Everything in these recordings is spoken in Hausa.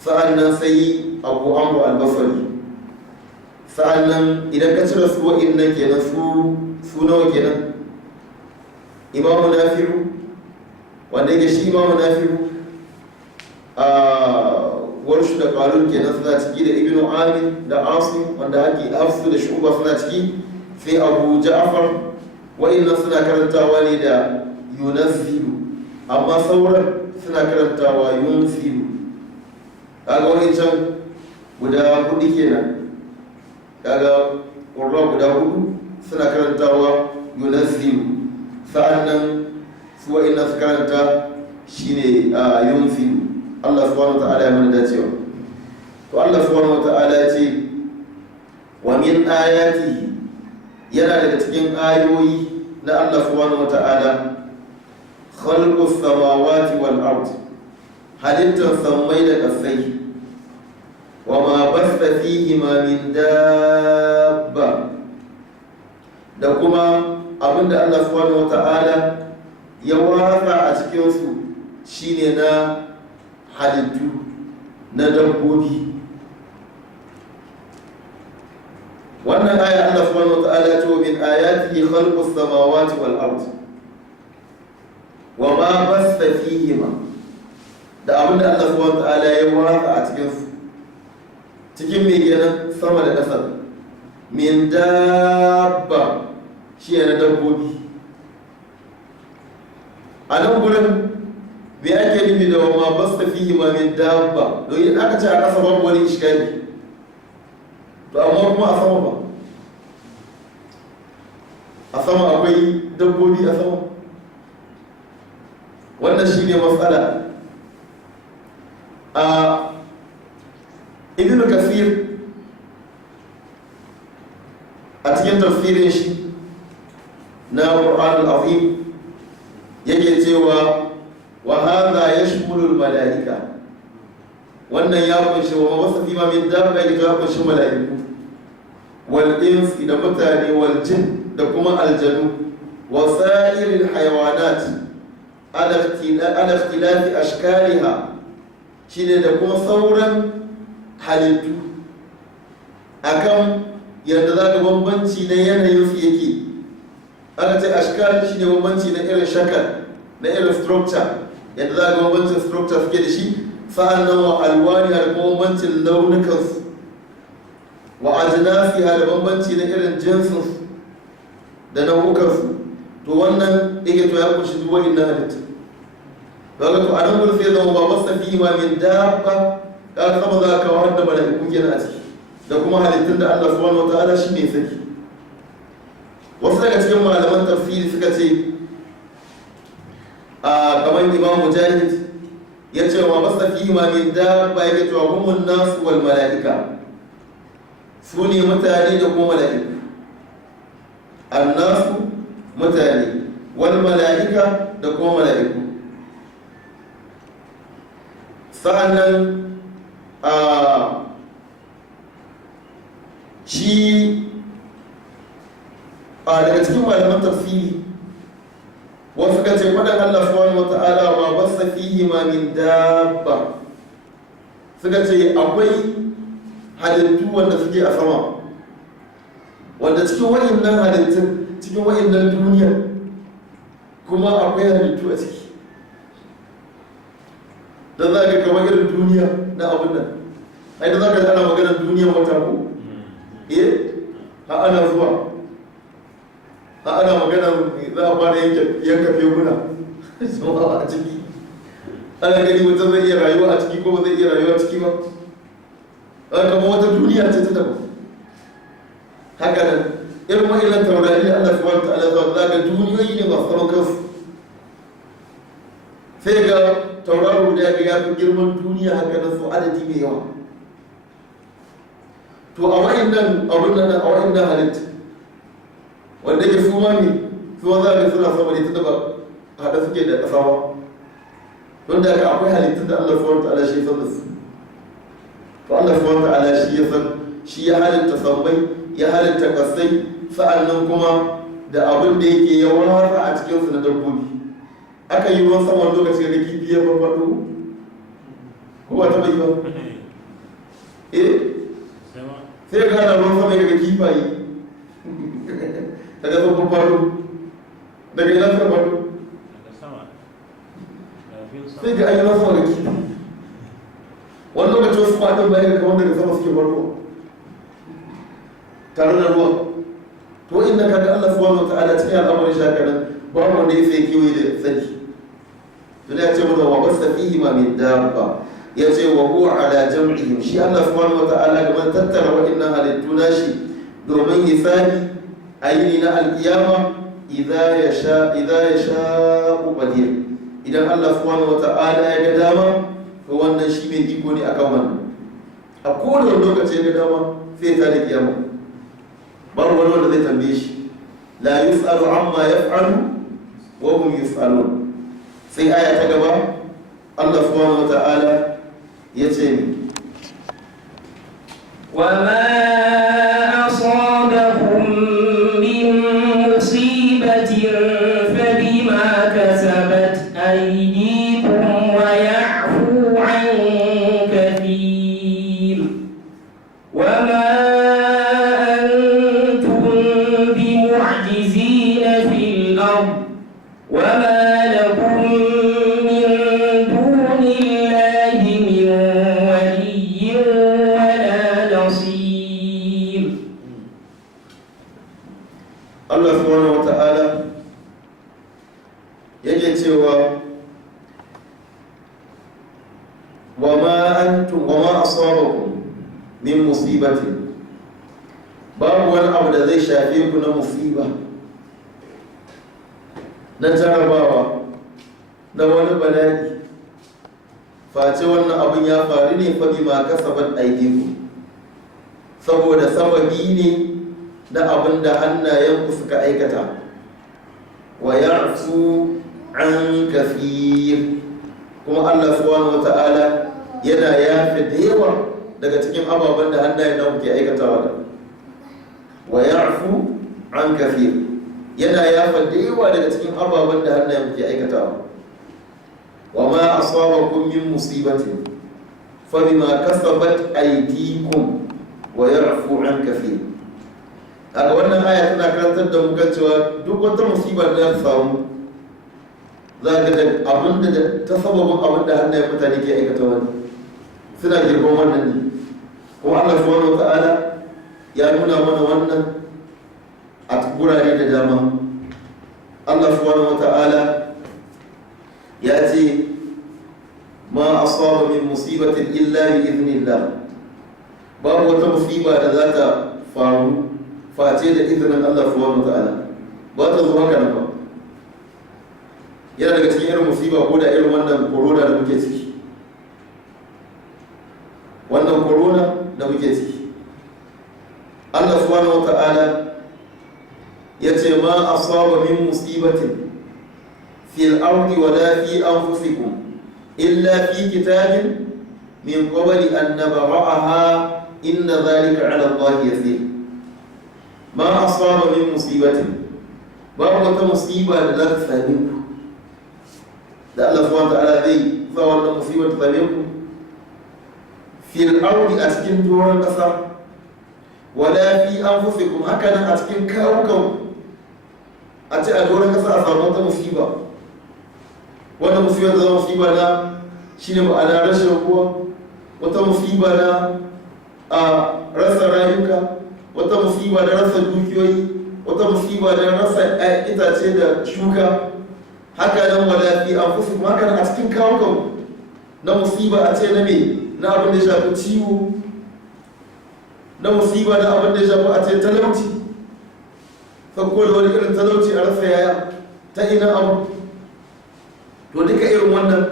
sa'annan sai Abu Amr al-Basri, sa'annan idan ka cire su wa'innan kenan su nawa kenan? Imamu Nafi'u, wanda yake shi Imamu Nafi'u a warshu da Qalun kenan suna ciki, da Ibn Amir da Asim wanda haƙi Hafsu da Shu'ba suna ciki, sai Abu Ja'far, wa'innan suna karantawa ne da yunazzilu, amma sauran suna karantawa yunzilu. Kaga wancan guda hudu kenan, kaga ƙurra guda hudu suna karantawa yunazzilu, sa'annan su wa'innan su karanta shine yunzilu. Allah subhanahu wa ta'ala ya mana dacewa. To Allah subhanahu wa ta'ala ya ce wa min ayatihi, yana daga cikin ayoyi na Allah subhanahu wa ta'ala khalqus samawati wal ard, halittar sammai da ƙasai, wa ma basta fihima min dabba, da kuma abinda Allah subhanahu wa ta'ala ya watsa a cikinsu shine na halittu na dabbobi. Wannan aya Allah subhanahu wa ta'ala ya ce min ayatihi khalqus samawati wal ard wa ma basta fihima, da abinda Allah subhanahu wa ta'ala ya watsa a cikinsu, cikin mai kenan sama da ƙasa, min dabba shi na dabbobi. A nan gurin me ake nufi da wama basta fihi ma min dabba, don idan aka ce a ƙasa babu wani iskali, to amma kuma a sama ba, a sama akwai dabbobi a sama. Wannan shi ne matsala. A Ibn Kathir a cikin tafsirin shi na Qur'an al-Azim yake cewa wa hadha yashmulu al-mala'ika, wannan ya kunshi wa wasa fi ma min dabba, ya kunshi mala'iku wal ins da mutane wal jin da kuma aljanu wa sa'iril hayawanat ala ikhtilafi ashkaliha, shine da kuma sauran halittu akan yadda za ka bambanci na yanayin su yake. Aka ce ashkal shine bambanci na irin shakal, na irin structure, yadda za ga bambancin structure suke da shi, sa'an nan wa alwani da bambancin launukansu, wa ajinasi da bambanci na irin jinsinsu da nau'ukansu. To wannan yake to ya kunshi duk wa'in na halittu. Daga to a nan gudu sai zama ba masa fi ma min dabba, ka sama za ka kawar da mala'iku kenan a ciki, da kuma halittun da Allah subhanahu wa ta'ala shi ne saki. Wasu daga cikin malaman tafsiri suka ce kamar Imam Mujahid ya ce wa basta fi ma min dabba, ya ce wa humun nasu wal mala'ika, su ne mutane da kuma mala'iku. Annasu mutane, wal mala'ika da kuma mala'iku. Sa'annan shi daga cikin malaman tafsiri wasu ka ce faɗin Allah subhanahu wa ta'ala wa basa fihi ma min dabba, suka ce akwai halittu wanda suke a sama, wanda cikin wa'innan halittun, cikin wa'innan duniya kuma akwai halittu a ciki. Da za ka kama irin duniya na abin nan, ai da za ka ana maganar duniya wata ko? Ha ana zuwa, ha ana maganar za a fara yanka feguna zuwa a ciki. Ana gani mutum zai iya rayuwa a ciki ko ba zai iya rayuwa a ciki ba. Kama wata duniya ce ta daban. Haka nan, irin wa'ilan taurari da Allah subhanahu wa ta'ala zuwa za ga duniyoyi ne masu zaman kansu. Sai ga tauraro da ya fi girman duniya haka nan su adadi mai yawa. To a wa'innan abin nan a wa'innan halitta wanda ke su ma ne su ma za a suna sama ne ta daba haɗa suke da ƙasawa, don da akwai halittun da Allah subhanahu wa ta'ala shi ya san da su. To Allah subhanahu wa ta'ala shi ya san, shi ya halitta sammai, ya halitta ƙasai, sa'annan kuma da abin da yake ya watsa a cikinsu na dabbobi. Aka yi ruwan sama lokaci da kifi ya farfaɗo ko ba ta bai ba. sai ka hana ruwan sama daga kifaye daga sun faru daga ina suka faru sai ga ayyana sama da kifi wani lokaci wasu faɗin bayan kamar daga sama suke faruwa tare da ruwa to inda kaga Allah subhanahu wataala cikin al'amarin shakaran babu wanda ya sai kiwo da sani to da ya ce mana wa basta fihi ma min dabba ya ce wa huwa ala jam'ihim shi Allah subhanahu wataala gaban tattara wa'annan halittu nashi domin hisabi ayini na alkiyama idza yasha qadir idan Allah subhanahu wataala ya ga dama to wannan shi mai iko ne akan wannan a kowane lokaci ya ga dama sai ta da kiyama babu wani wanda zai tambaye shi la yus'alu amma yaf'alu wa hum yus'alun sai aya ta gaba Allah subhanahu wata'ala yace ni wa ma asabahum min musibatin fabima kasabat aydikum wa ya'fu 'an kathir wa ma babu wani abu da zai shafe ku na musiba na jarabawa na wani bala'i face wannan abin ya faru ne fa bima kasabat aydikum saboda sababi ne na abin da hannayenku suka aikata wa ya'fu an kathir kuma Allah subhanahu wata'ala yana yafe da yawa daga cikin ababen da hannayen naku ke aikatawa da wa ya'fu an kathir yana yafa da yawa daga cikin ababen da hannayen ke aikatawa wa ma asabakum min musibatin fa bima kasabat aydikum wa ya'fu an kathir. A wannan aya tana karantar da mu kan cewa duk wata musiba da ta samu za ka da abin da ta sababin abin da hannayen mutane ke aikatawa suna girban wannan ne kuma Allah subhanahu wata'ala ya nuna mana wannan a gurare da dama. Allah subhanahu wata'ala ya ce ma asaba min musibatin illa bi idhnillah, babu wata musiba da za ta faru face da izinin Allah subhanahu wata'ala, ba ta zo haka nan ba. Yana daga cikin irin musiba ko da irin wannan corona da muke ciki, wannan corona da muke ciki, Allah subhanahu wata'ala ya ce ma asaba min musibatin fil ardi wala fi anfusikum illa fi kitabin min qabli an nabra'aha inna dhalika 'ala Allah yasir. Ma asaba min musibatin, babu wata musiba da za ta same ku da Allah subhanahu wata'ala zai sa wannan musibar ta same ku fil ardi, a cikin doron ƙasa, wala fi anfusikum, haka nan a cikin kawukan, a ce a doron ƙasa a samu wata musiba. Wata musiba ta zama musiba na shi ne ma'ana rashin ruwa, wata musiba na a rasa rayuka, wata musiba na rasa dukiyoyi, wata musiba na rasa itace da shuka. Haka nan wala fi anfusikum, haka nan a cikin kawukan na musiba, a ce na me, na abin da ya shafi ciwo, na musiba na abin da ya shafi a ce talauci, fakko da wani irin talauci a rasa yaya ta ina abu. To duka irin wannan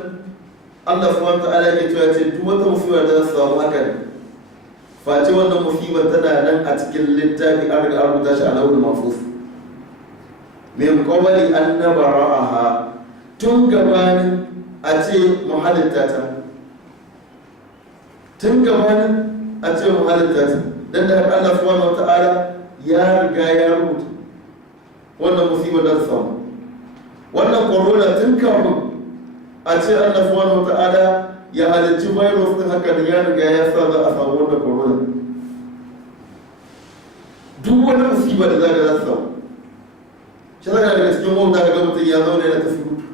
Allah subhanahu wa ta'ala ya ce duk wata musiba da za su samu haka ne, face wannan musibar tana nan a cikin littafi, an riga an rubuta shi a lauhul mahfuz min qabli an nabra'aha, tun gabanin a ce mu halitta ta, tun gabanin a ce mu halitta ta, dan da haka Allah subhanahu wa ta'ala ya riga ya rubuta wannan musibar da ta samu. Wannan corona tun kafin a ce Allah subhanahu wata'ala ya halarci virus din haka da ya riga ya sa za a samu wannan corona. Duk wani musiba da za ka za su samu shi zaka daga cikin wauta ga mutum ya zauna yana ta surutu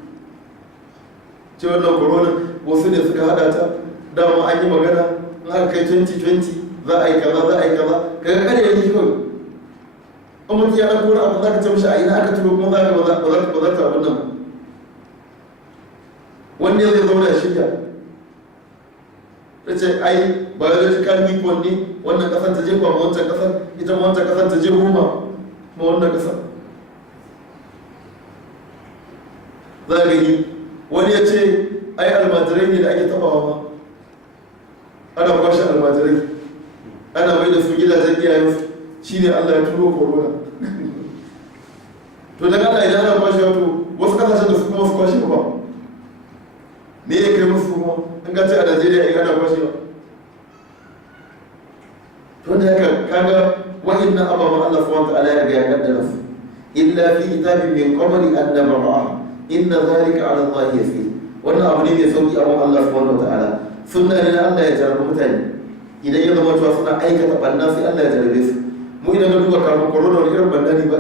ce wannan corona wasu ne suka hada ta dama an yi magana in aka kai 2020 za a yi kaza za a yi kaza kaga kada ya yi kawai in mutum ya ɗauko abu za ka ce mishi a ina aka turo kuma za ka ba za ta abin nan wanda zai zauna ya shirya ta ce ai biological weapon ne wannan kasar ta je kwa wancan kasar ita ma wancan kasar ta je goma ma wannan kasar za a gani wani ya ce ai almajirai ne da ake tabawa ma ana kwashe almajirai ana mai da su gidajen iyayensu shi ne Allah ya turo corona to daga Allah idan ana kwashe wato wasu kasashen da su kuma su kwashe ba me ya kai musu kuma in ka ce a Najeriya in ana kwashe ba to da haka kaga wa'innan ababen Allah subhanahu wa ta'ala ya riga ya kaddara su illa fi kitabin min qabli an nabra'a inna dhalika 'ala Allah yasir wannan abu ne mai sauki a wurin Allah subhanahu wa ta'ala sunna ne Allah ya jarabi mutane idan ya zama cewa suna aikata banna sai Allah ya jarabe su mu idan ka duba kafin corona wani irin banna ne ba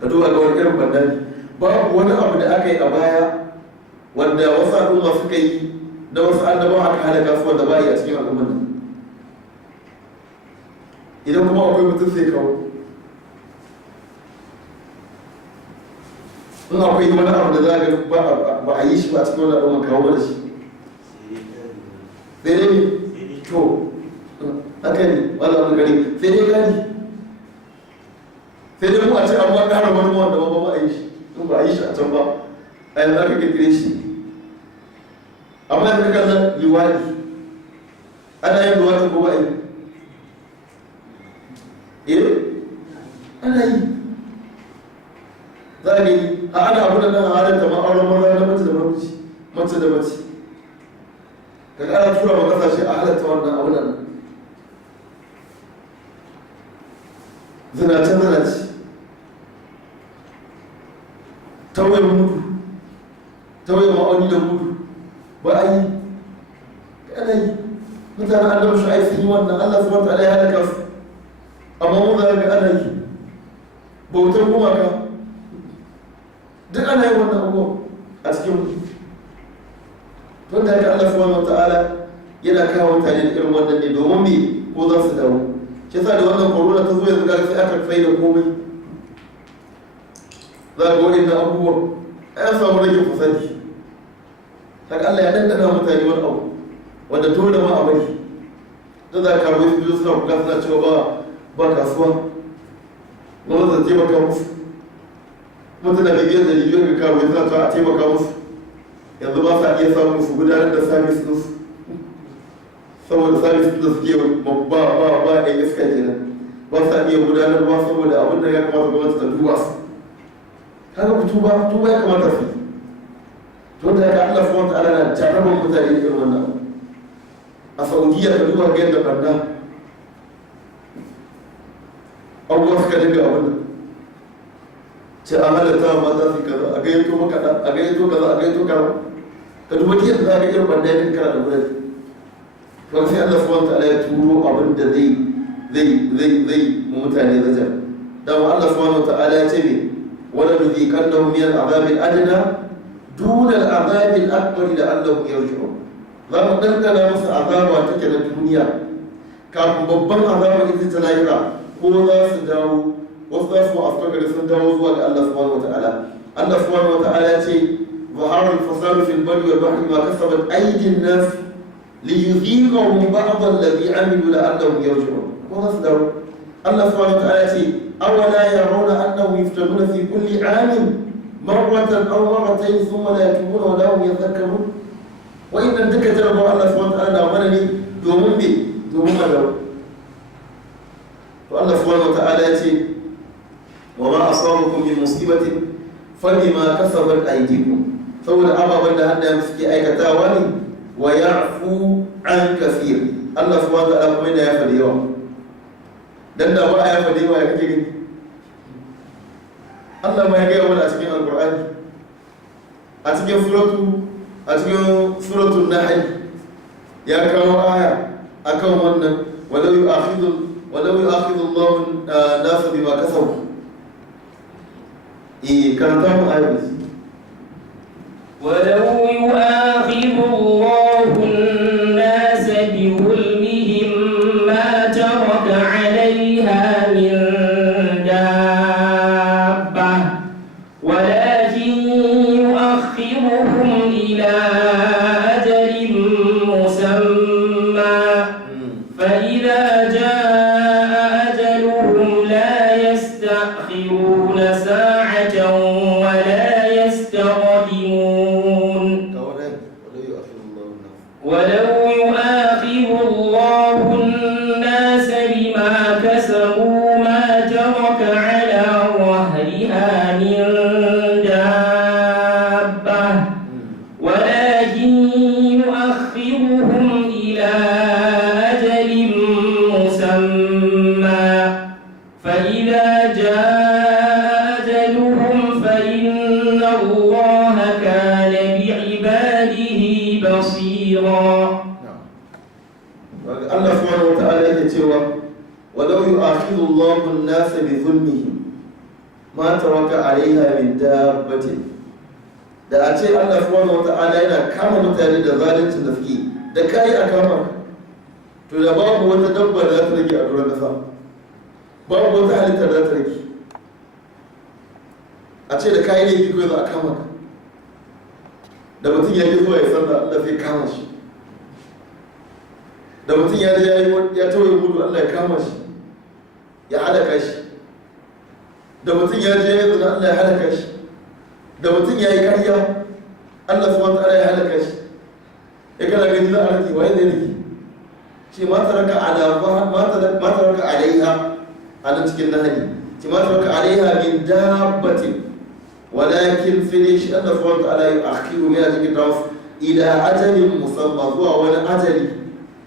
ka duba ga wani irin banna ne babu wani abu da aka yi a baya wanda wasu al'umma suka yi da wasu annabawa aka halaka su wanda ba yi a cikin al'ummar nan idan kuma akwai mutum sai kawo in akwai wani abu da za ga ba a yi shi ba cikin wani al'umma kawo mana shi sai dai to haka ne wala wani gari sai dai gani sai dai mu a ce an ba ƙara wani wanda ba a yi shi in ba a yi shi a can ba a yanzu aka kirkire shi amma yanzu kallon liwadi ana yin liwadi ko ba a yi ana yi za a gani a ana abu da nan halatta ma'auran maza na mace da mace da mace ka ƙara tura wa ƙasashe a halatta wannan abu nan zinace tauye mudu tauye ma'auni da mudu ba a yi ana yi mutane an dama shu'ai sun yi wannan Allah subhanahu wa ta'ala ya halaka su amma mun za ga ana yi bautar gumaka duk ana yi wannan abubuwa a cikin tun da haka Allah subhanahu wa ta'ala yana kawo mutane da irin wannan ne domin me ko za su dawo shi sa da wannan corona ta zo yanzu ga sai aka tsaye da komai za ga wa'in abubuwa an samu rage fasadi haka Allah ya dandana mutane wani abu wanda dole ma a bari da za ka karbi su biyu suna kuka suna cewa ba kasuwa wanda zan taimaka musu mutu da bibiyar da bibiyar ga karuwa suna cewa a taimaka musu yanzu ba sa iya samun su gudanar da sabis ɗinsu saboda sabis da suke ba ɗan iska kenan ba sa iya gudanarwa saboda abin da ya kamata gwamnati ta duba su kaga ku tuba ya kamata su to da haka Allah subhanahu wa ta'ala na jarabar mutane irin wannan a Saudiya ka duba ga yadda barna abubuwa suka dinga abin da ce an halatta ma za su kaza a gayyato makaɗa a gayyato kaza a gayyato kaza ka duba yadda za ka irin barna yin kana da gudanar to sai Allah subhanahu wa ta'ala ya turo abin da zai mutane zajar dama Allah subhanahu wa ta'ala ya ce ne wala nuziqannahum min al-'adhab al-adna duna al-'adhab al-akbar la'allahum yarji'un za mu dandana musu azaba take na duniya kafin babban azaba ita ta lahira ko za su dawo wasu za su afkar sun dawo zuwa ga Allah subhanahu wa ta'ala Allah subhanahu wa ta'ala ya ce zahara al-fasadu fil barri wal bahri ma kasabat aydin nas liyuziqahum ba'd alladhi 'amilu la'allahum yarji'un ko za su dawo Allah subhanahu wa ta'ala ya ce أولا يرون أنهم يفتنون في كل عام مرة أو مرتين ثم لا يتوبون ولا هم يذكرون وإن ذلك جربوا الله سبحانه وتعالى أمرني دومون بي دومون مدعو والله سبحانه وتعالى يأتي وما أصابكم من مصيبة فبما كسبت أيديكم فولا أبا بند هذا يمسكي أي كتاواني ويعفو عن كثير الله سبحانه وتعالى كمين يفعل يوم dan da ba ya faɗi wa ya kake gani Allah ma ya gaya wani a cikin alƙur'ani a cikin suratu a cikin suratul nahl ya kawo aya akan wannan walau yu'akhidhu Allahu an-nasa bima kasabu karanta mu ayat ولو يؤاخذ الله الناس بظلمهم ما ترك عليها من دابة ولكن يؤخرهم إلى أجل مسمى فإذا جاء أجلهم لا يستأخرون ساعة ولا يستقدمون ولو يؤاخذ الله الناس بما كسبوا ما ترك على ظهرها من دابة ولكن يؤخرهم إلى أجل مسمى فإذا جاء أجلهم فإن الله كان بعباده بصيرا. Allah subhanahu wa ta'ala yake cewa walau yu'akhidhu Allahu an-nasa bi dhulmihim ma taraka 'alayha min dabbatin, da a ce Allah subhanahu wa ta'ala yana kama mutane da zalincin da suke da kai a kama to da babu wata dabba da za ta rage a doron kasa, babu wata halitta da za ta rage. A ce da kai laifi ko za a kama ka, da mutum ya ji zuwa ya san da Allah zai kama shi, da mutum ya tauye gudu Allah ya kama shi ya halaka shi, da mutum ya je ya zina Allah ya halaka shi, da mutum ya yi ƙarya Allah subhanahu wa ta'ala ya halaka shi. Ya kana gani za a rage waye zai rage shi ma taraka alaiha a nan cikin nahari shi ma taraka alaiha min dabbatin walakin sai shi Allah subhanahu wa ta'ala ya akhiru mai a cikin tawas ila ajalin musamman zuwa wani ajali,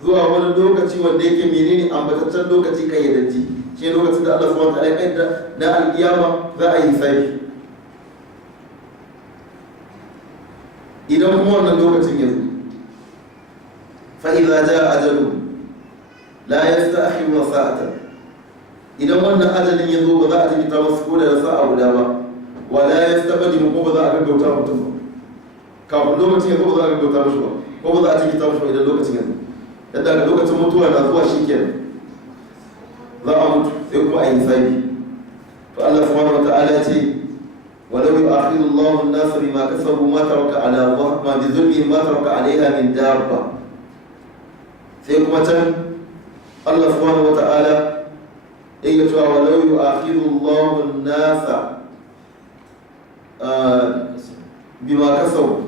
zuwa wani lokaci wanda yake menene ambataccen lokaci kayyadajji, shi lokacin da Allah subhanahu wa ta'ala ya kayyada na alƙiyama za a yi sai. Idan kuma wannan lokacin ya zo fa idza jaa ajalu la yasta'khiruna sa'atan, idan wannan ajalin ya zo ba za a jikita masu ko da sa'a guda ba, wa la yastaqdimu ko ba za a gaggauta mutum ba, kafin lokacin ya zo ba za a gaggauta mashi ba, ko ba za a jikita mashi ba idan lokacin ya zo. Yadda ga lokacin mutuwa na zuwa shi kenan za a mutu sai kuma a yi sabi. To Allah subhanahu wa ta'ala ce walau yu'akhidhu Allahu an-nasa bima kasabu ma taraka ala dhahma bi dhulmihim ma taraka 'alayha min dabba. Sai kuma can Allah subhanahu wa ta'ala yake cewa walau yu'akhidhu Allahu an-nasa bima kasabu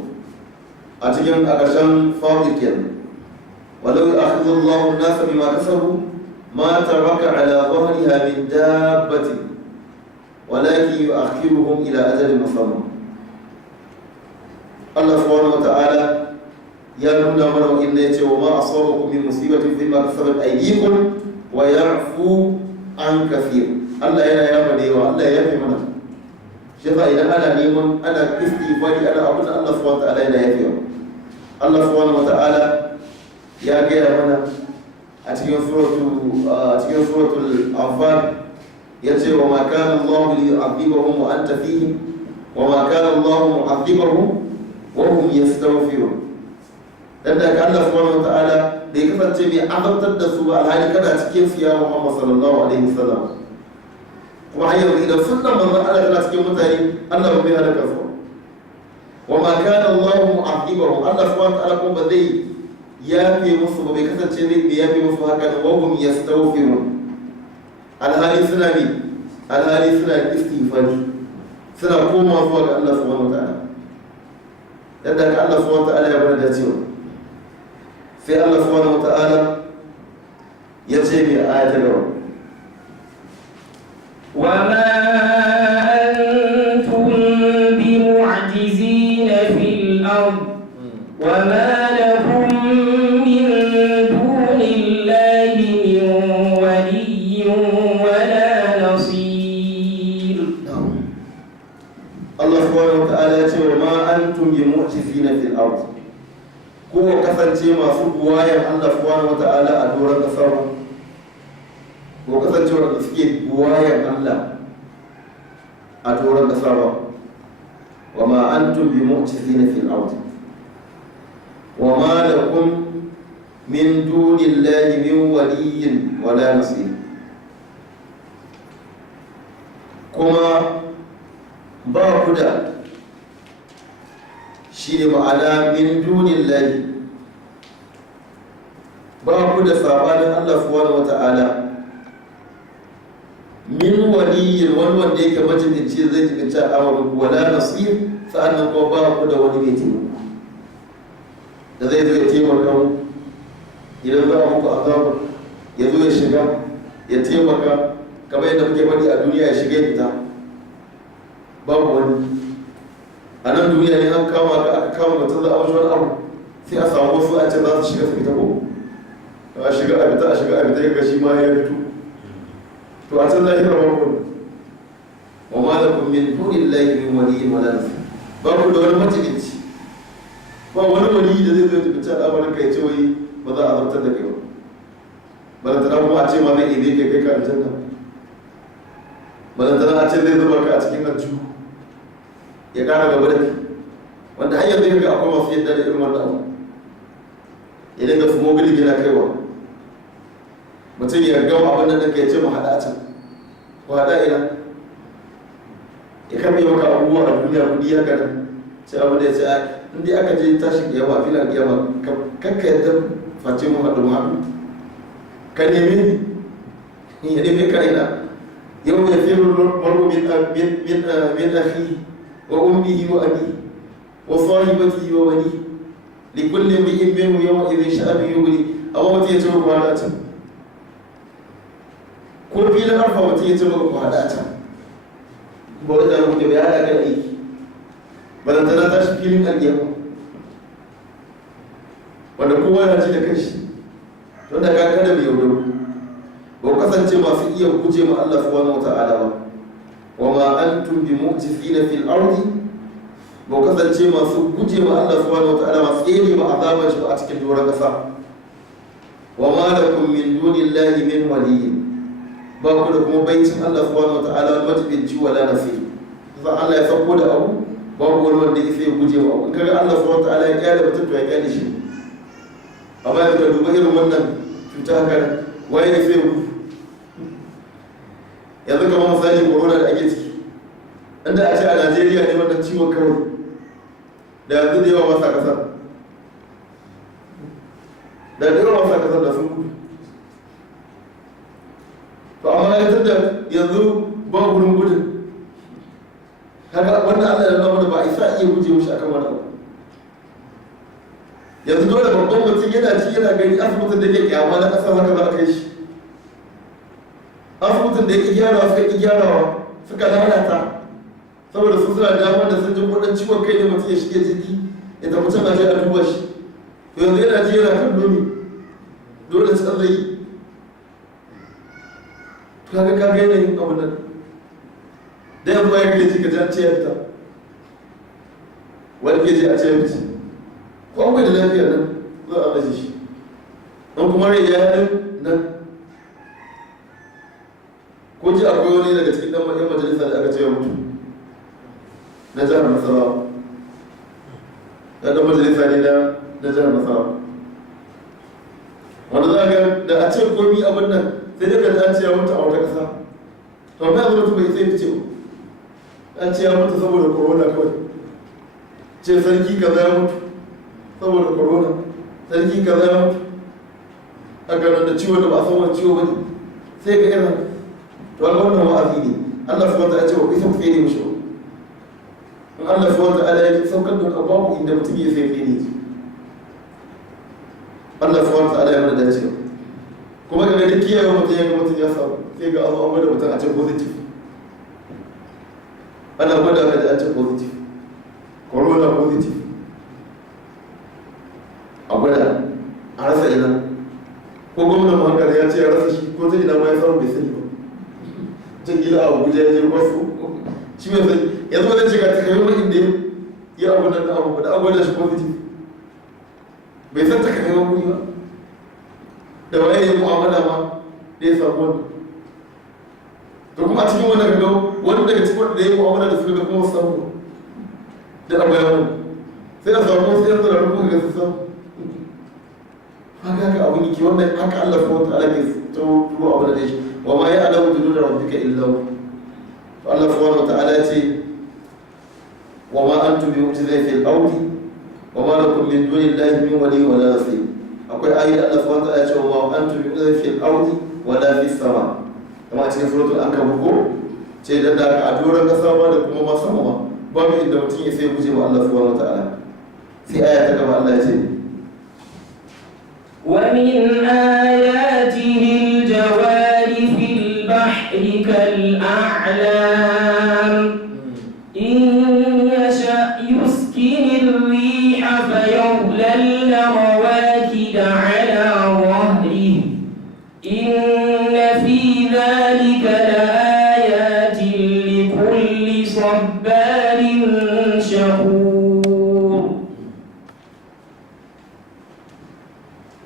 a cikin ƙarshen fadil kenan. ولو يؤاخذ الله الناس بما كسبوا ما ترك على ظهرها من دابة ولكن يؤخرهم إلى أجل مسمى. الله سبحانه وتعالى يقول لنا إن وما أصابكم من مصيبة فيما كسبت أيديكم ويعفو عن كثير. الله يا بدي والله يا في منا. شفا إذا أنا نيم أنا استغفاري أنا أبدا الله سبحانه وتعالى لا يفيه. الله سبحانه وتعالى ya gaya mana a cikin suratul anfal ya ce wa ma kana Allah liyu'adhibahum wa anta fihim wa ma kana Allah mu'adhibahum wa hum yastaghfirun. Dan da Allah subhanahu wa ta'ala bai kasance mai azabtar da su ba alhali kana cikin su ya Muhammad sallallahu alaihi wasallam. Kuma har yanzu idan sunnan manzon Allah tana cikin mutane Allah bai halaka su. Wa ma kana Allah mu'adhibahum, Allah subhanahu wa ta'ala kuma ba zai yafe musu ba, bai kasance ne da yafe musu haka da wahum yastaghfirun, alhali suna istighfari, suna komawa zuwa ga Allah subhanahu wataala. Yadda ka Allah subhanahu wataala ya bada dacewa, sai Allah subhanahu wataala ya ce mai aya ta gaba وما أنتم بمعجزين في الأرض وما لكم من دون الله من ولي ولا نصير. الله سبحانه وتعالى يقول وما أنتم بمعجزين في الأرض kasance masu buwayen Allah subhanahu wata'ala a doron ƙasa ba ko kasance wanda suke buwayen Allah a doron ƙasa ba wa ma antum bi mu'jizina fil ard wa ma lakum min dunillahi min waliyyin wala nasir. Kuma ba ku da shi ne ma'ana min dunillahi, ba ku da sabanin Allah subhanahu wata'ala min waliyyin wani wanda yake majibinci zai jibinci al'amarin wala nasir, sa'annan kuma ba ku da wani mai taimako da zai zo ya taimaka mu idan za a muku azaba ya zo ya shiga ya taimaka kamar yadda muke faɗi a duniya ya shiga ya fita. Babu wani a nan duniya ne an kama ka aka kama mutum za a wajen wani abu sai a samu wasu a can za su shiga su fita ko a shiga a fita a shiga a fita ya gashi ma ya fito to a can lahira babu wa ma lakum min dunillahi min waliyyin wala nasir. Babu da wani matibinci, ba wani wani da zai zo tibinci al'amarin kai ce wai ba za a zartar da kai ba, balantana kuma a ce ma zai ibe kai ka aljanna, balantana a ce zai zuba ka a cikin aljihu ya kara gaba da kai, wanda hanyar zai ga akwai masu yadda da irin wannan abu ya dinga su mobili gina kaiwa mutum ya gama abin da ya ce mu haɗa a can ko haɗa ina ya kame maka abubuwa a duniya kudi ya gana sai abu da ya ce inda aka je tashin kiyama filan kiyama kakka yadda face mu haɗu ka nemi ni ya nemi ka ina yau ya fi marmu min akhi wa ummihi wa abi wa sahibatihi wa wani likulli imri'in minhum yawma idhin sha'anun yughni. Amma mutum ya ce ku haɗa can ko filin arfa mutum ya ce ku haɗa can ba wanda ya mutu bai haɗa kan aiki balantana tashi filin alƙiyama wanda kowa yana ji da kanshi don da ka kada mai yaudaro ba ku kasance masu iya guje ma Allah subhanahu wata'ala ba wa ma antum bi mu'jizina fil ardi, ba ku kasance masu guje ma Allah subhanahu wata'ala masu tsere ma azaban shi ba a cikin doron ƙasa. Wa ma lakum min dunillahi min waliyyin, ba ku da kuma baicin Allah subhanahu wata'ala majibinci wala nasir. sai Allah ya sauko da abu babu wani wanda ya sai guje wa abu. In kaga Allah subhanahu wata'ala ya kyale mutum to ya kyale shi, amma yanzu ka duba irin wannan cuta haka waye ne sai gudu. Yanzu kamar misali corona da ake ciki, inda a ce a Najeriya ne wannan ciwon kawai da yanzu da yawa masa kasar da yawa masa kasar da sun gudu. To amma ya tunda yanzu ba gudun gudun, kaga wannan Allah ya nuna ba a isa iya guje mushi akan wani abu. Yanzu dole babban mutum yana ci yana gani asibitin da ke kyama na ƙasar haka za a kai shi, asibitin da ya ƙi gyarawa suka ƙi gyarawa suka lalata saboda su suna damar da sun ji kudin ciwon kai ne mutum ya shige jiki ya tafi can aje a duba shi. To yanzu yana ji yana kan nomi dole su zai yi. To kaga yanayin abu nan da yanzu ya ke ji ka jan ce ya fita, wani ke ji a ce ya fita ko an bai da lafiyar nan za a maji shi, don kuma rai ya yi nan. Ko ji akwai wani daga cikin ɗan majalisa da aka ce ya mutu na jihar Nasarawa, ɗan majalisa ne na jihar Nasarawa, wanda za ga da a ce komi abin nan sai dai ka an ce ya mutu a wata ƙasa. To amma yanzu mutu bai sai fice ba, an ce ya mutu saboda corona kawai, ce sarki kaza ya mutu saboda corona, sarki kaza ya mutu a ganin da ciwon da ba a san wani ciwo ba ne, sai ga irin. To Allah wannan wa'azi ne, Allah subhanahu wa ta'ala ce wa kusa ku tsere mishi. In Allah subhanahu wa ta'ala ya saukar da babu inda mutum ya sai tsere shi. Allah subhanahu wa ta'ala ya mana dace. Kuma daga duk kiyaye mutum ya ga mutum ya samu, sai ga Allah amma da mutum a ce positive. Ana gwada ka da a ce positive, corona positive. A gwada a rasa ina, ko gwamnan hankali ya ce ya rasa shi, ko ta ina ma ya samu bai sani ba. Can gida a Abuja ya je wasu shi mai sai yanzu wani shiga ta kai wani inda ya abu nan da abu da abu da shi positive bai bai san takamaiman wuri ba da waye ya mu'amala ma da ya samu wannan to kuma a cikin wannan gado wani daga cikin wanda ya yi mu'amala da su da kuma samu da abu ya wani sai da samu wasu yanzu da rukun ga su samu haka abin yake wannan haka Allah subhanahu wa ta'ala ke turo abu da shi wa ma ya'lamu junuda rabbika illa hu to Allah subhanahu wa ta'ala ce wa ma antum bimu'jizin fil ardi wa ma lakum min dunillahi min waliyyin wa la nasir akwai ayoyi da Allah subhanahu wa ta'ala ce wa ma antum bimu'jizin fil ardi wa la fis sama kuma cikin suratul ankabut ce da a doron kasa ba da kuma ma sama ba babu inda mutum ya sai guje wa Allah subhanahu wa ta'ala sai aya ta gaba Allah ya ce ومن آياته الجوار في البحر كالأعلام إن يشأ يسكن الريح فيظللن رواكد على ظهره إن في ذلك لآيات لكل صبار شكور.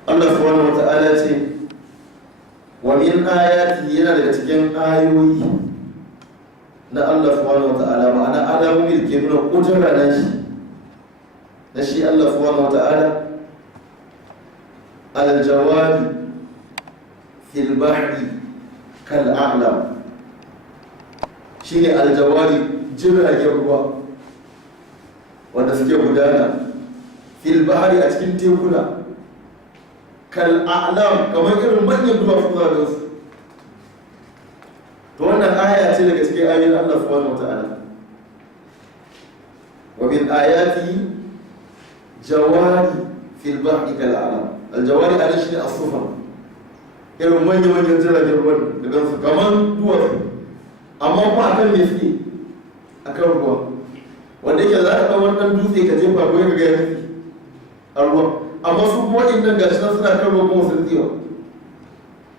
Allah subhanahu wa ta'ala ce wa min ayati yana daga cikin ayoyi na Allah subhanahu wa ta'ala ma'ana alamomi da ke nuna kudura na shi Allah subhanahu wa ta'ala al-jawari fil bahri kal a'lam shine al-jawari jiragen ruwa wanda suke gudana fil bahri a cikin tekuna kal'alam kamar irin manyan duwatsu za ga su to wannan aya ce daga cikin ayoyin Allah subhanahu wata'ala wa min ayati jawari fil bahri kal'alam aljawari ana shi ne as-sufar irin manyan jiragen ruwan da gansu kamar duwatsu amma kuma akan me suke akan ruwa wanda yake za ka ɗau wannan dutse ka jefa ko ya ga ya nufi a ruwa amma su kuma inda gashi nan suna kan roƙon wasu tsiwa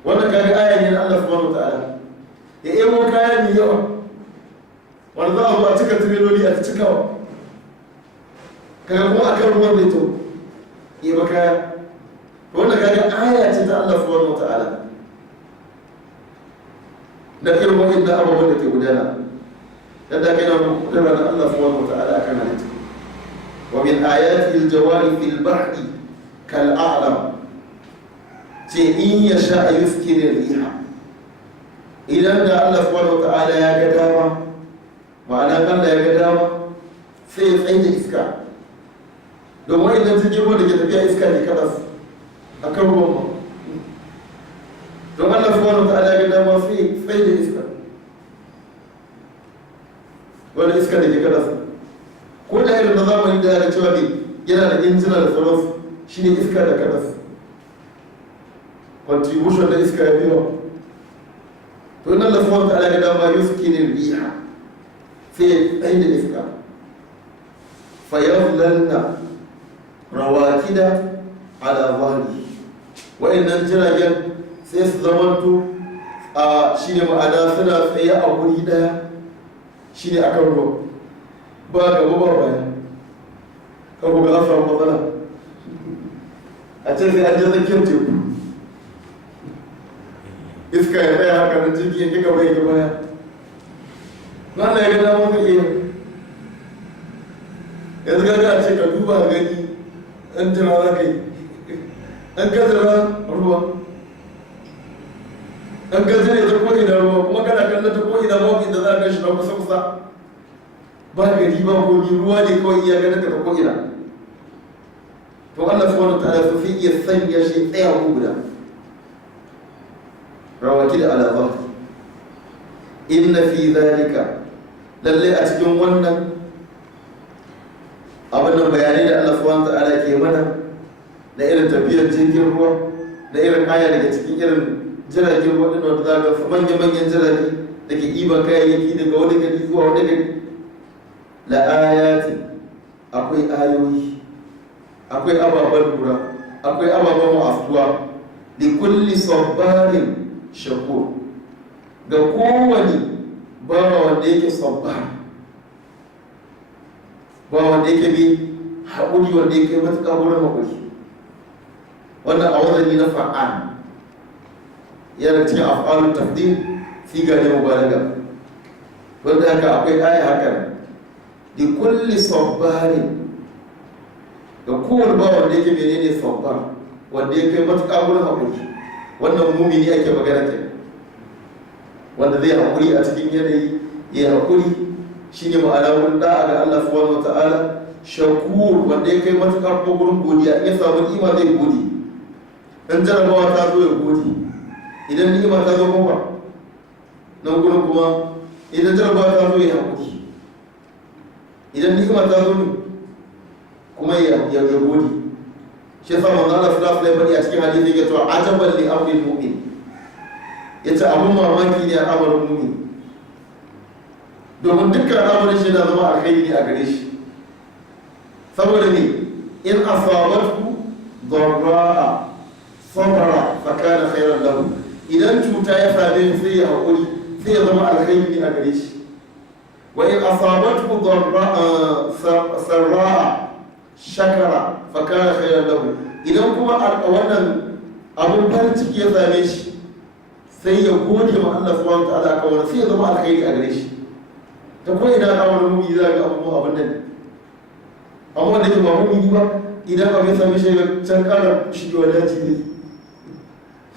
wannan kaga aya ne na Allah subhanahu wataala ya ebo kaya mai yawa wanda za a zo a cika tireloli a cikawa kaga kuma a kan ruwan zai to eba kaya to wannan kaga aya ce ta Allah subhanahu wataala da irin wa'inda abubuwan da ke gudana yadda kai na kudura na Allah subhanahu wataala akan halitta wa min ayati al-jawari fil bahri kal'alam ce in ya sha a yuskirin riha idan da Allah subhanahu wa ta'ala ya ga dama ma'ana Allah ya ga dama sai ya tsaye da iska domin idan jirgin ruwa da ke tafiya iska ne kadas a kan ruwan ma don Allah subhanahu wa ta'ala ya ga dama sai ya tsaye da iska wani iska da ke kadas ko da irin na zamani da ya ga cewa ne yana da injina da sauransu shi ne iska da kadas contribution da iska ya biyo to nan da suwan ta'ala ga dama yau suke ne riha sai ɗai da iska fayazlanna rawakida ala zahri wa'annan jiragen sai su zamanto a shi ne ma'ana suna tsaye a wuri daya shi ne akan ruwa ba gaba ba baya kan ku ga an samu matsala a ce sai an je tsakiyar teku iska ya tsaya haka nan jirgi ya ki gaba ya ki baya nan da ya ga dama zai iya yanzu gaga a ce ka duba gani an jira za ka yi an gazara ruwa an gazare ta ko'ina ruwa kuma kana kallon ta ko'ina ba inda za a gashi na kusa kusa ba gari ba kogi ruwa ne kawai iya ganin ta ko'ina to Allah subhanahu wa ta'ala sai iya sanya shi tsaya guda rawaki da alaƙa inna fi zalika lalle a cikin wannan abin nan bayanai da Allah subhanahu wa ta'ala ke mana da irin tafiyar jirgin ruwa da irin aya daga cikin irin jiragen ruwa din wanda za ga manyan jirage da ke iba kayayyaki daga wani gari zuwa wani gari la ayati akwai ayoyi akwai ababen lura akwai ababen wa'azuwa da kulli sabbarin shakur ga kowane bawa wanda yake sabbar ba wanda yake bi haƙuri wanda yake matuƙa wurin haƙuri wannan a wazani na fa'al yana cikin af'alun tafdil siga ne mubalaga wanda haka akwai aya haka da kulli sabbarin da kowane ba wanda yake menene sabbar wanda ya kai matuƙa wurin haƙuri wannan mumini ake magana ke wanda zai haƙuri a cikin yanayi ya haƙuri shi ne ma'ana wurin da'a ga Allah subhanahu wa ta'ala shakur wanda ya kai matuƙa kuma wurin godiya ya samu ni'ima zai gode dan jarabawa ta zo ya gode idan ni'ima ta zo kuma nan gurin kuma idan jarabawa ta zo ya haƙuri idan ni'ima ta zo ne kuma ya gode shi yasa manzo Allah sallallahu alaihi wasallam a cikin hadisi yake cewa ajaban li amril mu'min yace abun mamaki ne a amarin mu'min domin dukkan al'amarin shi na zama alkhairi ne a gare shi saboda ne in asabatu dharra sabara fa kana khairan lahu idan cuta ya same shi sai ya hakuri sai ya zama alkhairi ne a gare shi wa in asabatu dharra sarra shakara fa kana khairan lahu idan kuma wannan abun farin ciki ya same shi sai ya gode ma Allah subhanahu wa ta'ala kawai sai ya zama alkhairi a gare shi ta ko idan awon mu za ga abubuwa abin nan amma wanda ke ba mu ba idan abin same shi can kara shi wa daji ne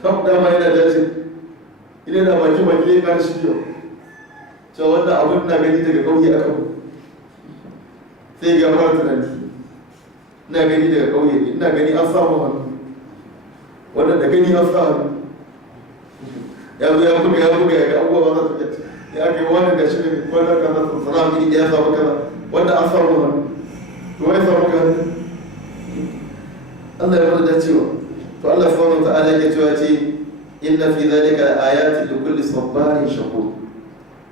kan dama yana daji idan da baki baki ya kara shi yau cewa wannan abin na gani daga kauye a kan sai ga fara tunani ina gani daga kauye ne ina gani an samu hannu wannan da gani an sa hannu ya zo ya buga ya ga abubuwa ba za su ya ake wannan da shi ne wannan kaza sana mini da ya samu kaza wanda an samu hannu to wai samu kaza Allah ya bada dacewa to Allah subhanahu wa ta'ala yake cewa ce inna fi dhalika ayatin li kulli sabarin shakur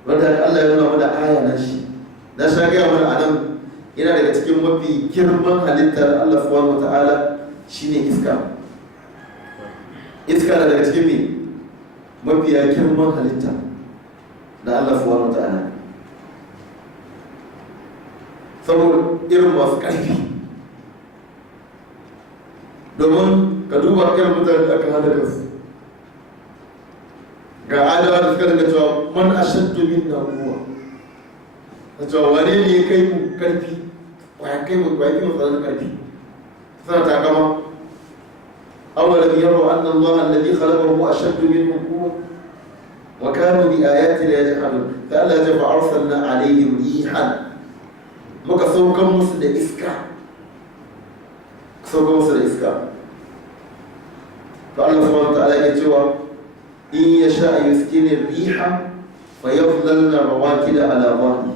wanda Allah ya nuna mana aya na shi na shaga mana anan yana daga cikin mafi girman halittar Allah subhanahu wa ta'ala shine iska na daga cikin me mafiya girman halitta da Allah subhanahu wa ta'ala saboda irin masu ƙarfi domin ka duba irin mutane da aka halaka su ga adawa da suka daga cewa man ashaddu minna quwwa ta cewa wane ne ya kai mu ƙarfi ya kai mu tsananin ƙarfi suna takama أولم يروا أن الله الذي خلقهم أشد منهم قوة وكانوا بآياتنا يجحدون فألا فأرسلنا عليهم ريحا مكسوكا مسد إسكا فالله سبحانه وتعالى يقول إن يشاء يسكن الريح فيظللن رواكد على ظهره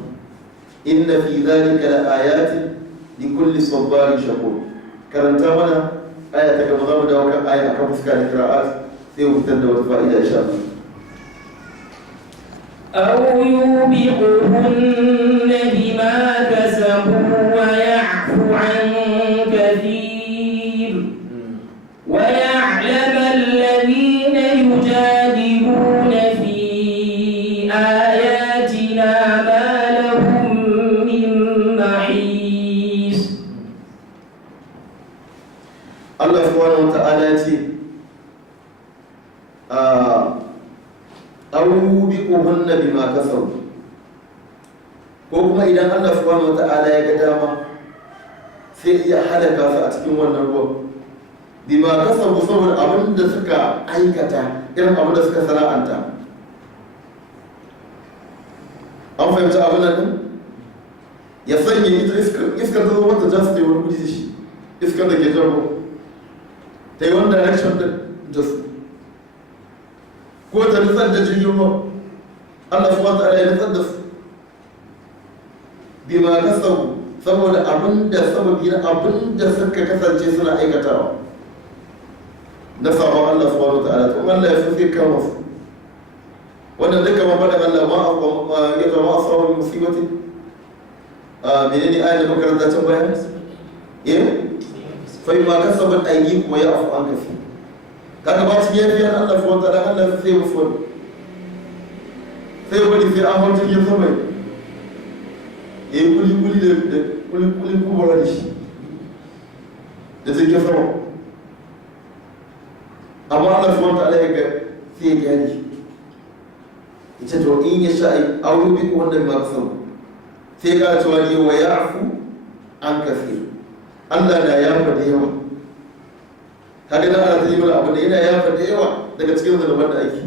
إن في ذلك لآيات لكل صبار شكور كرنتا منا آية كما ضرب دوكا آية كم فسكان القراءات سيفتن والفائدة إن شاء الله أو يوبقهن بما كسبوا ويعفو عن كثير ويعلم الذين يجادلون في آياتنا ما لهم من محيص Allah subhanahu wa ta'ala ce aubiquhunna bima kasabu ko kuma idan Allah subhanahu wa ta'ala ya ga dama sai ya halaka su a cikin wannan ruwan bima kasabu saboda abin da suka aikata irin abin da suka sana'anta an fahimci abin nan ya sanya ita iskar ta zo wata jasu ta yi wani kuji shi iskar da ke jarro ta yi wani direction da su ko ta nutsar da jirgin ruwa Allah su wata ala ya nutsar da su bi ma kasabu saboda abinda sababi na abinda suka kasance suna aikatawa na sabon Allah su wata ala to Allah ya fi kama su wannan duka mafaɗin Allah ma ya zama a sabon musibati menene ayat da makaranta can bayan fai ma kasabat aiki kuma ya afu an kafi kaga ba su yafi an Allah subhanahu wa ta'ala Allah sai musu wani sai wani sai an hau jirgin sama ya yi kuli da kuli kubara da shi da jirgin sama amma Allah subhanahu wa ta'ala ya ga sai ya gyara shi ita to in ya sha aure bi wannan ma kasabu sai ga cewa ne wa ya'fu an kafi Allah na yafa da yawa kaga da ana yi mana abu da yana yafa da yawa daga cikin zanuban da ake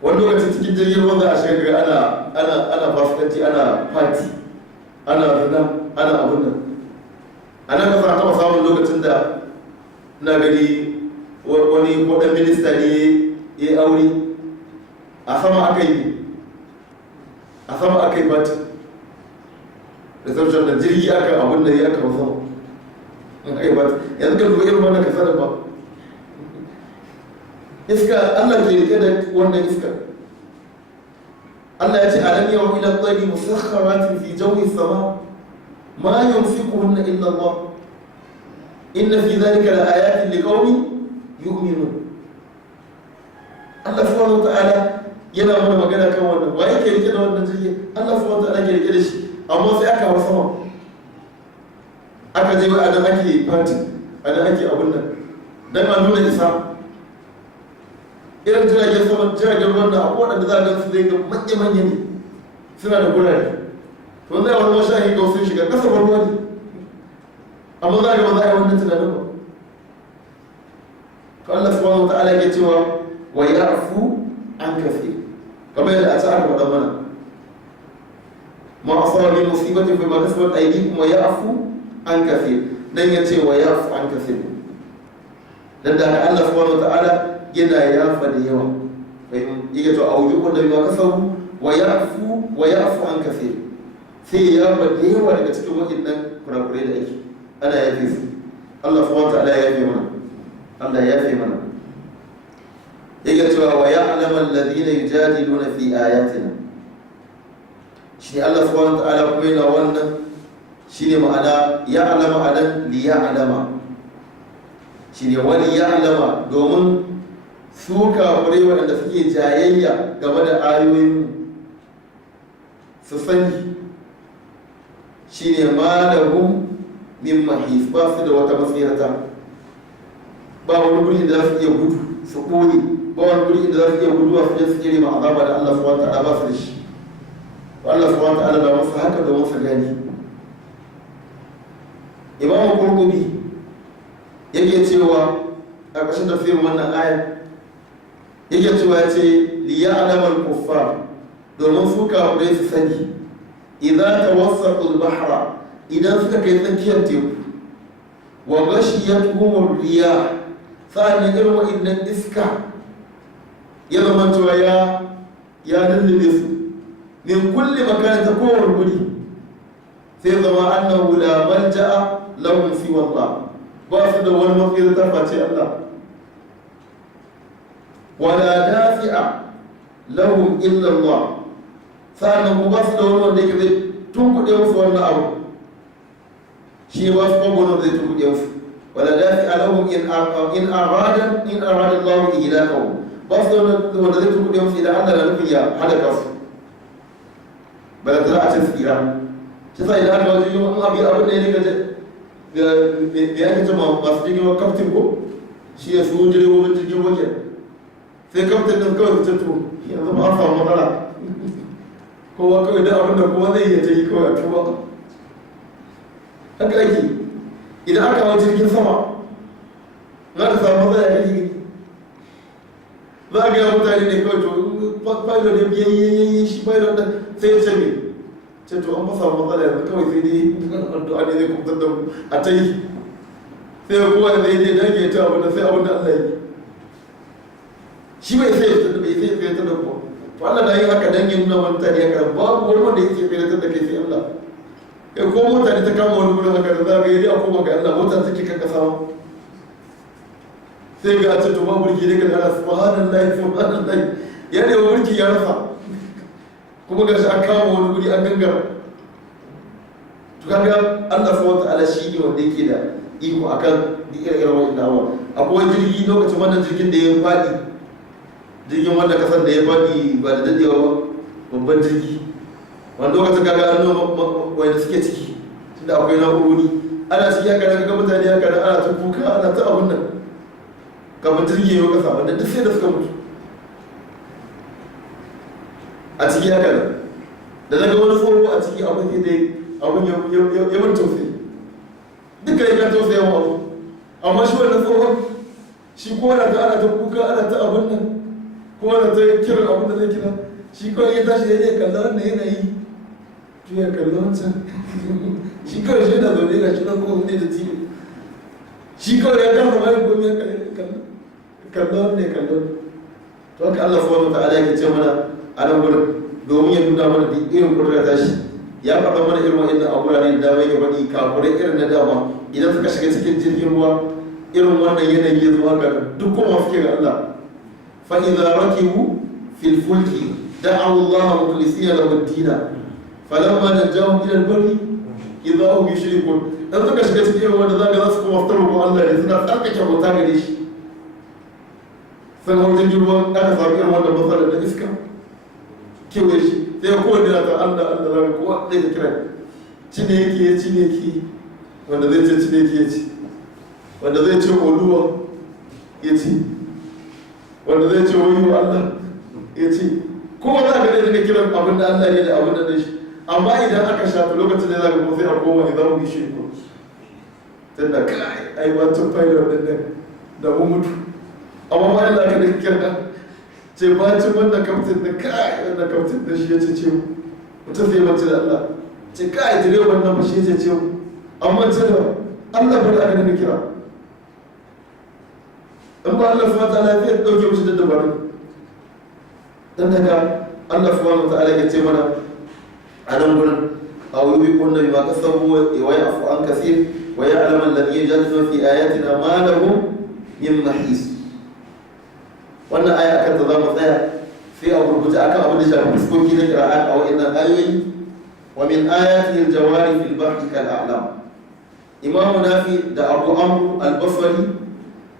wani lokacin cikin jirgin ruwa za a shiga ana fasikanci ana party ana zina ana abun nan a nan kasar taɓa samun lokacin da na gani wani ɗan minista ne ya yi aure a sama aka yi party reception da jirgi aka abun da ya aka sama aka yi party yanzu ka duba irin wannan kasa da ba iska Allah ke rike da wannan iska Allah ya ce alam yawu ila tayri musakhkharatin fi jawi sama ma yumsikuhunna illa Allah inna fi dhalika la ayatin liqaumin yu'minun Allah subhanahu wa ta'ala yana mana magana kan wannan wa yake rike da wannan jirgin Allah subhanahu wa ta'ala ke rike da shi amma sai aka hawa sama aka je ba a nan ake party a nan ake abun nan dan a nuna isa irin jiragen ruwan da akwai waɗanda za a gan su zai ga manya-manya ne suna da gurare to zai wani mashahi ga sun shiga ƙasar ruwa ne amma za a ga ba za a yi wannan tunanin ba to Allah subhanahu wa ta'ala ke cewa wa ya'fu an kafi kamar yadda a ci aka faɗa mana ma asaba min musibatin fi ma kasabat aydikum wa ya'fu an kafi dan ya ce wa ya'fu an kafi dan da Allah subhanahu wa ta'ala yana yafa da yawa yake to a wujuhu da bima kasabu wa ya'fu an kafi sai ya yafa da yawa daga cikin waɗannan kurakurai da ake ana yafe su Allah subhanahu wa ta'ala ya yafe mana Allah ya yafe mana yake cewa wa ya'lamu alladhina yujadiluna fi ayatina shi Allah subhanahu wa ta'ala kuma yana wannan shine ma'ana ya'lamu anan li ya'lama shine wani ya'lama domin su kafirai waɗanda suke jayayya game da ayoyin su sani shine malahum min mahis ba su da wata matsirata ba wani guri da za su iya gudu su ɓoye ba wani guri da za su iya guduwa su je su kere ma azaba da Allah subhanahu wa ta'ala ba su da shi Allah subhanahu wa ta'ala da masu haka da masu gani Imam Qurtubi yake cewa a ƙarshen tafsirin wannan ayar yake cewa ya ce liya'lama al-kuffar domin su kafirai su sani idan tawassatu al-bahra idan suka kai tsakiyar teku wa ghashiyatuhum ar-riyah sa'an irin wa'innan iska ya zama cewa ya lullube su min kulli makan ta kowane guri sai zama annahu la malja'a lahum siwa Allah ba su da wani mafiyar ta face Allah wala dafi'a lahum illa Allah sa'an ku ba su da wani wanda yake zai tunkuɗe musu wannan abu shi ba su kwabo wanda zai tunkuɗe musu wala dafi'a lahum in arada Allah ihlakahu ba su da wanda zai tunkuɗe musu idan Allah na nufin ya halaka su bala za a ce su kira shi sa idan aka wajen yi abin da ya nika da ya ake cewa masu jirgin wa kaftin ko shi ya su direbobin jirgin wajen sai kaftin ɗin kawai su tattu yanzu ba a samu matsala kowa kawai da abin da kowa zai iya ta yi kawai a tuba haka ake idan aka hau jirgin sama za ka samu matsala ya yi za a gaya mutane ne kawai to pilot ya biyayyayi shi pilot ɗin sai ya ce mai ce to an fasa matsala yanzu kawai sai dai addu'a ne zai kubutar da mu a ta yi sai ya kowa zai dai dage ta abin da sai abin da Allah yi shi bai sai ya fitar da kuwa to Allah na yi haka dan yin nuna wani tare ya kara babu wani wanda yake fitar da kai sai Allah kai ko mota ne ta kama wani wurin haka da za ka yi dai a koma ga Allah mota take kan kasa sai ga a ce to ba burki ne ka da subhanallahi ya ne wa burki ya rasa kuma ga shi an kama wani guri an gangara to kaga Allah subhanahu wataala shi ne wanda yake da iko akan irin wannan dawa akwai jirgi lokacin wannan jirgin da ya fadi jirgin wanda kasar da ya fadi ba da dadewa ba babban jirgi wanda lokacin kaga an nuna wanda suke ciki tunda akwai na'urori ana ciki haka da kaga mutane haka da ana ta kuka ana ta abun nan kafin jirgin yau kasa wanda duk sai da suka mutu a ciki haka da na ga wani tsoro a ciki abin da abin ya mun tausayi duka ya tausaya wa abu amma shi wannan tsohon shi ko ana ta kuka ana ta abin nan ko ana ta kiran abin da zai kira shi kawai ya tashi ya kalla wannan yanayi to ya kalla wancan shi kawai shi na zaune ga shi nan kuma ne da tiyo shi kawai ya kama bayan gomi ya kalla wannan ya kalla to haka Allah subhanahu wa ta'ala yake ce mana a nan gurin domin ya nuna mana da irin kudura ta shi ya faɗa mana irin wa'annan abubuwa ne da bai faɗi kafurai irin na dama idan suka shiga cikin jirgin ruwa irin wannan yanayi ya zuwa ga duk kuma suke ga Allah fa idza rakibu fil fulki da'u Allah mukhlisina lahu ad-din falamma najahum ila al-barri idza hum yushrikun dan suka shiga cikin irin wanda zaka za su kuma fitar ko Allah ne suna tsarkake bauta gare shi sannan wajen ruwan aka samu irin wannan matsalar da iska kewaye shi sai ya kowane na ta Allah zaka kowa ɗaya da kira cine yake wanda zai ce cine yake ya ci wanda zai ce oluwa ya ci wanda zai ce wayo Allah ya ci kowa za ka daidai kiran abin da Allah ne da abin da shi amma idan aka shafi lokacin da za ka kuma sai a koma idan mu gishi ko tunda kai ai ba tun fayar da mu mutu amma ba Allah ka da kira ce bacin wannan kaftin da kai wannan kaftin da shi ya ce mutum zai mace da Allah ce kai direban nan ba shi ya ce amma ce da Allah bar aka da kira in ba Allah subhanahu wa ta'ala ya dauke musu da dabaru dan daga Allah subhanahu wa ta'ala ya ce mana a nan gurin aw yubiquna bima kasabu wa ya'fu an kaseer wa ya'lamu alladhi yajaduna fi ayatina ma lahum min mahis wannan aya akan ta zama tsaya sai a rubuta akan abin da shafi fuskoki na qira'at a wa'annan ayoyi wa min ayati al-jawari fil bahri kal a'lam Imam Nafi da Abu Amr al-Basri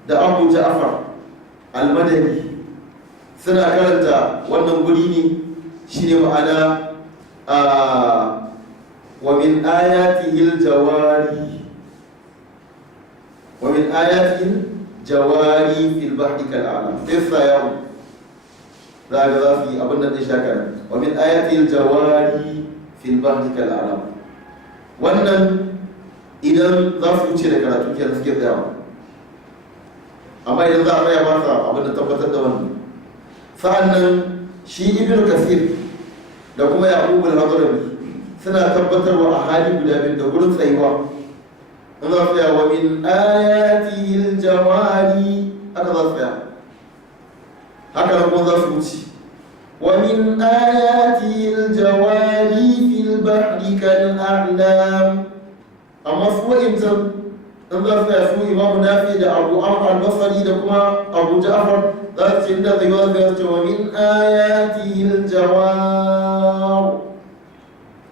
da Abu Ja'far al-Madani suna karanta wannan guri ne shine ma'ana wa min ayatihi al-jawari fil bahri kal a'lam sai za su yi abin da zai shaka wa min ayatil jawari fil bahri kal a'lam wannan idan za su wuce da karatu kenan suke tsayawa amma idan za a tsaya ba sa abin da tabbatar da wannan sa'annan shi ibnu kasir da kuma yaqub al-hadrami suna tabbatarwa a hali guda biyu da gurin tsayuwa in za su tsaya wa min ayatil jawari haka za su tsaya haka nan kuma za su wuce wa min ayatil jawari fil bahri kal a'lam amma su wa'incan in za su tsaya su imamu nafi da abu amr al-basri da kuma abu ja'far za su ce inda zai yi za su ce wa min ayatil jawar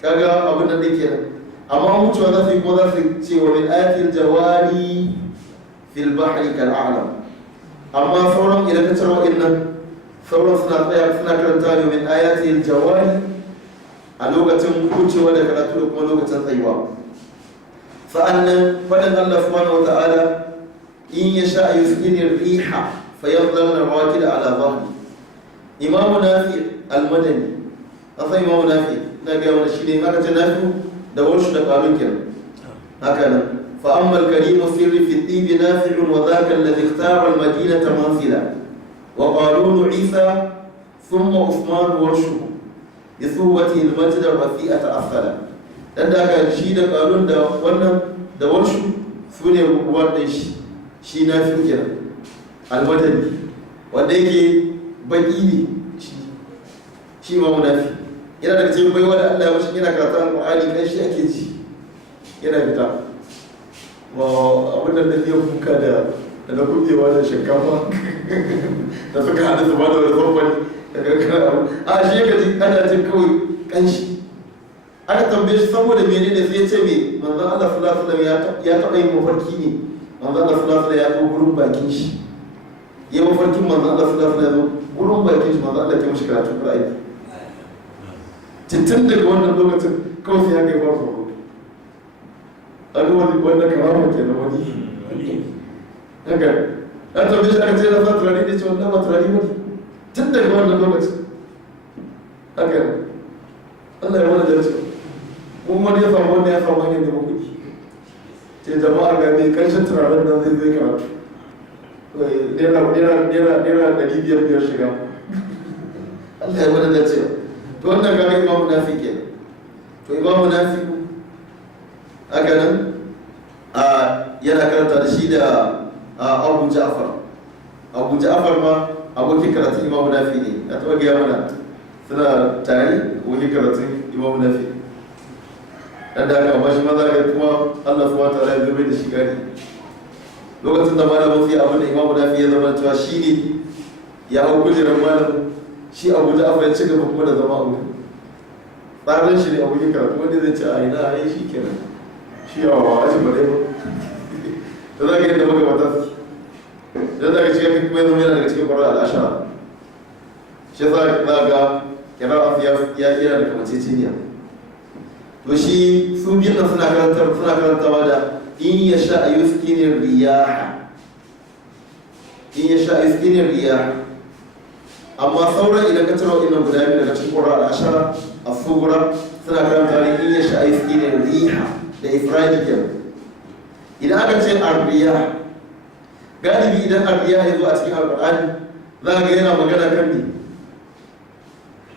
kaga abin da nake nan amma wucewa za su yi kuma za su ce wa min ayatil jawari fil bahri kal a'lam amma sauran idan ka cire wa'innan sauran suna tsaya suna karanta ne min ayatil jawari a lokacin wucewa da karatu da kuma lokacin tsayuwa sa'annan faɗin Allah subhanahu wata'ala in ya sha yusqini riha fayadhalna rawakida ala dhahri imamu nafi al-madani asan imamu nafi na ga wannan shine haka ta nafi da wasu da kalun kenan haka nan فأما الكريم السر في الطيب نافع وذاك الذي اختار المدينة منزلا وقالون عيسى ثم عثمان ورشه بصوته المجد الرفيئة أفضل dan da aka shi da kalun da wannan da warshu su ne ruwan da shi na fi kenan almadani wanda yake baki ne shi ma munafi yana daga cikin baiwa da Allah ya mashi yana karatu alƙur'ani kan shi ake ji yana fita ma abin da ya kuka da na kuɗewa da shinkafa da suka haɗu su ba da wani zamfani daga kan a shi ya gaji ana jin kawai ƙanshi aka tambaye shi saboda menene sai ya ce me manzon Allah sallallahu alaihi wasallam ya taɓa yin mafarki ne manzon Allah sallallahu alaihi wasallam ya zo gurin bakin shi ya mafarkin manzon Allah sallallahu alaihi wasallam gurin bakin shi manzon Allah ya mishi karatu Qur'ani tun daga wannan lokacin kawai sai ya kai fara tsoro a ga wani wanda karama ke na wani haka an tambaye shi aka ce na sa turare ne ce wannan ba turare ba ne tun daga wannan lokacin haka ne Allah ya wani da ce mun wani ya samu wanda ya samu hanyar neman kuɗi ce jama'a ga mai karshen turaren nan zai karatu naira 500 shiga Allah ya wani da ce to wannan gane imamu nafi ke to imamu nafi haka nan yana karanta da shi da Abu Ja'far ma abokin karatun imamu nafi ne ya taɓa gaya mana suna tare abokin karatun imamu nafi dan da aka bashi maza ga kuma Allah subhanahu wa ta'ala ya zube da shi gari lokacin da malamin sai abin da imamu nafi ya zama cewa shi ne ya hau kujerar malamin shi Abu Ja'far ya ci gaba kuma da zama abu tsarin shi ne abokin karatu wanda zai ce a ina a yi shi kenan shi yawa ba a shi ba dai ba da za ka yadda maka mata su da za ka cikin kuma ya zama yana daga cikin kwarar al'ashara shi za ga kira ya iya da kamaceceniya to shi su biyun nan suna karantawa da in ya sha a yuskinin riyaha amma sauran idan ka ciro innan guda biyu daga cikin ƙura al'ashara a sugura suna karanta da in ya sha a yuskinin riha da ifradi kenan idan aka ce arbiya galibi idan arbiya ya zo a cikin alƙur'ani za ga yana magana kan ne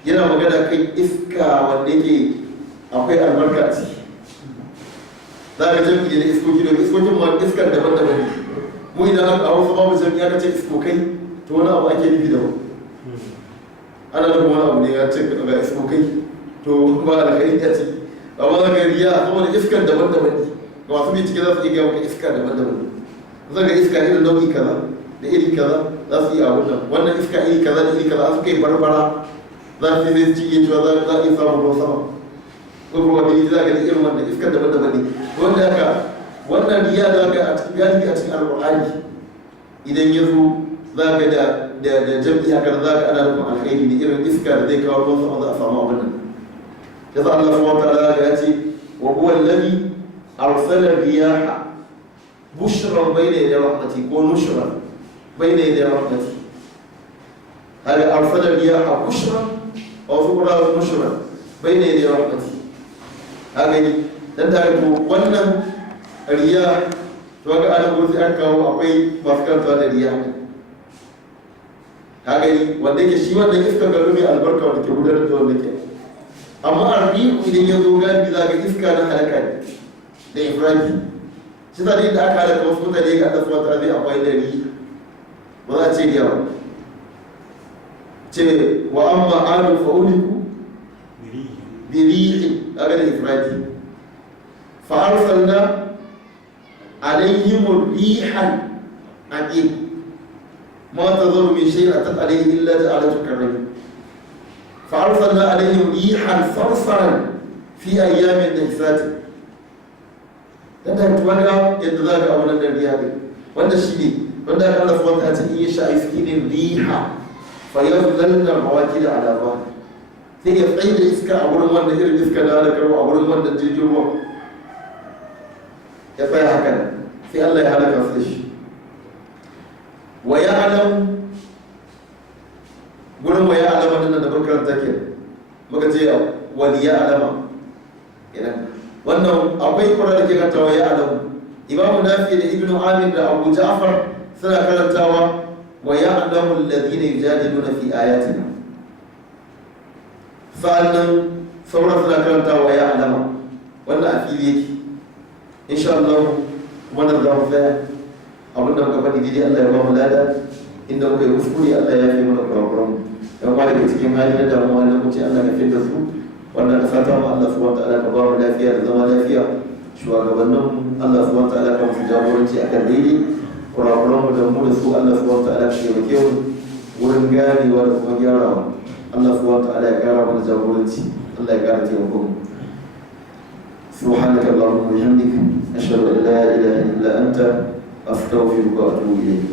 yana magana kan iska wanda yake akwai albarka a ciki za ka jami'i da iskoki domin iskokin ma iskar daban-daban ne mu idan aka hausa babu jami'i aka ce iskokai to wani abu ake nufi daban ana nufin wani abu ne ya ce ga iskokai to ba alkhairi ya ce amma za ka riya saboda iskar daban-daban ne ga masu bincike za su iya gaya maka iska daban-daban ne za ka iska irin nau'i kaza da iri kaza za su yi abun nan wannan iska iri kaza da iri kaza su kai barbara za su yi ci iya cewa za a iya samun ruwan sama ko kuma wani za ka da irin wannan iskar daban-daban ne wanda haka wannan riya za ka a cikin galibi a cikin alƙur'ani idan ya zo za ka da jam'i haka za ka ana nufin alkhairi ne irin iska da zai kawo ruwan sama za a samu abin nan yasa Allah subhanahu wa ta'ala ya ce wa huwa alladhi arsala riyaha bushran bayna yaday rahmati ko nushran bayna yaday rahmati hada arsala riyaha bushran aw suqra nushran bayna yaday rahmati haka ne dan da to wannan riya to ga ana gurin an kawo akwai masu karanta da riya haka ne wanda yake shi wannan iska ga mai albarka wanda ke gudanar da wanda ke amma arbi'u idan ya zo galibi za ga iska na halaka ne da ifradi shi za da aka halaka wasu mutane ga Allah subhanahu wa ta'ala zai amfani da riya ba za a ce riya ba ce wa amma adu fa uliku bi rihin aga da ifradi fa arsalna alaihim rihan aqim ma tadhuru min shay'in atat alayhi illa ja'alatu karrih fa arsalna alaihim rihan sarsaran fi ayyamin nahsat dan da tuwaga yadda za ka abu nan da riya ne wanda shi ne wanda Allah subhanahu wa ta'ala ce in yasha iskinin riha fa yadhlalna mawakil ala ba sai ya tsaye da iska a wurin wanda irin iska da halakar a wurin wanda jirgin ruwa ya tsaya haka sai Allah ya halaka su shi wa ya'lam gurin wa ya'lam din da barkar take muka ce wa ya'lama kenan wannan akwai kura da ke kantawa ya alamu imamu nafi da ibnu amir da abu ja'far suna karantawa wa ya alamu alladhina yujadiluna fi ayatina sa'annan sauran suna karantawa ya alama wannan a fili yake insha Allah wannan za mu tsaya abinda muka faɗi daidai Allah ya ba mu lada inda muka yi kuskure Allah ya fi mana kurakuran dan ma daga cikin hali na damuwa na mutum Allah ya fitar su wannan ka sata mu Allah subhanahu wa ta'ala ka ba mu lafiya da zama lafiya shugabannin Allah subhanahu wa ta'ala ka musu jagoranci akan daidai kurakuran mu da mu da su Allah subhanahu wa ta'ala ka taimake mu wurin ganewa da kuma gyarawa Allah subhanahu wa ta'ala ya kara mana jagoranci Allah ya kara taimako mu سبحانك اللهم وبحمدك أشهد أن لا إله إلا أنت أستغفرك وأتوب إليك